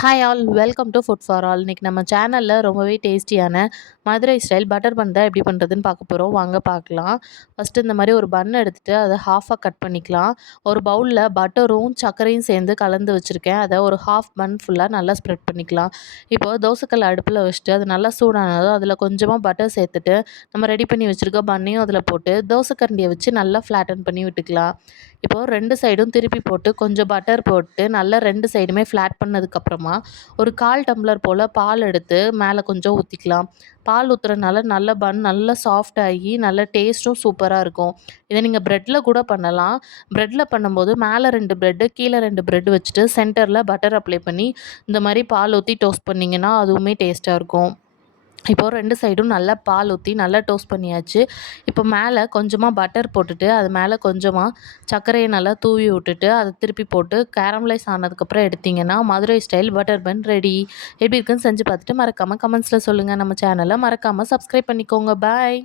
Hi all welcome to food for all. இன்றைக்கி நம்ம சேனலில் ரொம்பவே டேஸ்டியான மதுரை ஸ்டைல் பட்டர் பன் தான் எப்படி பண்ணுறதுன்னு பார்க்க போகிறோம். வாங்க பார்க்கலாம். ஃபஸ்ட்டு இந்த மாதிரி ஒரு பன் எடுத்துகிட்டு அதை ஹாஃபாக கட் பண்ணிக்கலாம். ஒரு பவுலில் பட்டரும் சர்க்கரையும் சேர்ந்து கலந்து வச்சுருக்கேன். அதை ஒரு ஹாஃப் பன் ஃபுல்லாக நல்லா ஸ்ப்ரெட் பண்ணிக்கலாம். இப்போது தோசைக்கல் அடுப்பில் வச்சுட்டு அது நல்லா சூடானதும் அதில் கொஞ்சமாக பட்டர் சேர்த்துட்டு நம்ம ரெடி பண்ணி வச்சுருக்க பன்னையும் அதில் போட்டு தோசைக்கரண்டியை வச்சு நல்லா ஃப்ளாட்டன் பண்ணி விட்டுக்கலாம். இப்போது 2 சைடும் திருப்பி போட்டு கொஞ்சம் பட்டர் போட்டு நல்லா 2 சைடுமே ஃப்ளாட் பண்ணதுக்கப்புறமா ஒரு 1/4 டம்ளர் போல் பால் எடுத்து மேலே கொஞ்சம் ஊற்றிக்கலாம். பால் ஊற்றுறதுனால நல்ல பன் நல்லா சாஃப்ட் ஆகி நல்ல டேஸ்ட்டும் சூப்பராக இருக்கும். இதை நீங்கள் ப்ரெட்டில் கூட பண்ணலாம். ப்ரெட்டில் பண்ணும்போது மேலே 2 ப்ரெட்டு கீழே 2 ப்ரெட் வச்சுட்டு சென்டரில் பட்டர் அப்ளை பண்ணி இந்த மாதிரி பால் ஊற்றி டோஸ்ட் பண்ணிங்கன்னா அதுவுமே டேஸ்ட்டாக இருக்கும். இப்போது 2 சைடும் நல்லா பால் ஊற்றி நல்லா டோஸ்ட் பண்ணியாச்சு. இப்போ மேலே கொஞ்சமாக பட்டர் போட்டுட்டு அது மேலே கொஞ்சமாக சர்க்கரையை நல்லா தூவி விட்டுட்டு அதை திருப்பி போட்டு கேரமலைஸ் ஆனதுக்கப்புறம் எடுத்திங்கன்னா Madurai style butter bun ready. எப்படி இருக்குன்னு செஞ்சு பார்த்துட்டு மறக்காமல் கமெண்ட்ஸில் சொல்லுங்கள். நம்ம சேனலை மறக்காமல் சப்ஸ்கிரைப் பண்ணிக்கோங்க. பாய்.